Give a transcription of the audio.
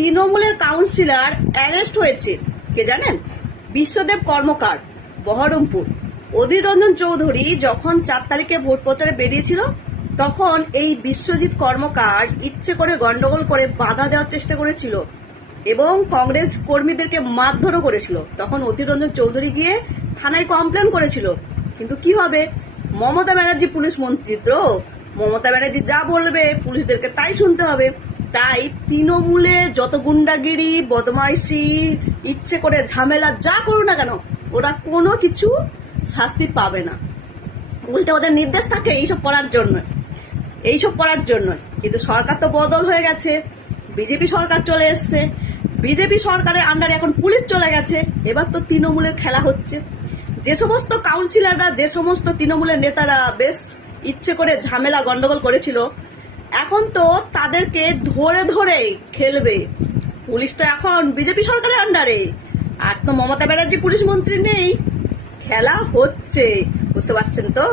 তৃণমূলের councillor arrest হয়েছে। কে জানেন? বিশ্বদেব কর্মকার, বহরমপুর। অধীর রঞ্জন চৌধুরী যখন 4 তারিখে ভোট প্রচারে বেরিয়েছিল, তখন এই বিশ্বজিৎ কর্মকার ইচ্ছে করে গন্ডগোল করে বাধা দেওয়ার চেষ্টা করেছিল এবং কংগ্রেস কর্মীদেরকে মারধরও করেছিল। তখন অধীর রঞ্জন চৌধুরী গিয়ে থানায় কমপ্লেন করেছিল। কিন্তু কি হবে, মমতা ব্যানার্জি পুলিশ মন্ত্রী তো, মমতা ব্যানার্জি যা বলবে পুলিশদেরকে তাই শুনতে হবে। তাই তৃণমূলে যত গুন্ডাগিরি, বদমাইশি, ইচ্ছে করে ঝামেলা যা করুক না কেন, ওরা কোনো কিছু শাস্তি পাবে না। উল্টে ওদের নির্দেশ থাকে এইসব করার জন্য। কিন্তু সরকার তো বদল হয়ে গেছে, বিজেপি সরকার চলে এসছে। বিজেপি সরকারের আন্ডারে এখন পুলিশ চলে গেছে। এবার তো তৃণমূলের খেলা হচ্ছে। যে সমস্ত কাউন্সিলররা, যে সমস্ত তৃণমূলের নেতারা বেশ ইচ্ছে করে ঝামেলা গন্ডগোল করেছিল, এখন তো তাদেরকে ধরে ধরে খেলবে। পুলিশ তো এখন বিজেপি সরকারের আন্ডারে, আর তো মমতা ব্যানার্জি পুলিশ মন্ত্রী নেই। খেলা হচ্ছে, বুঝতে পারছেন তো?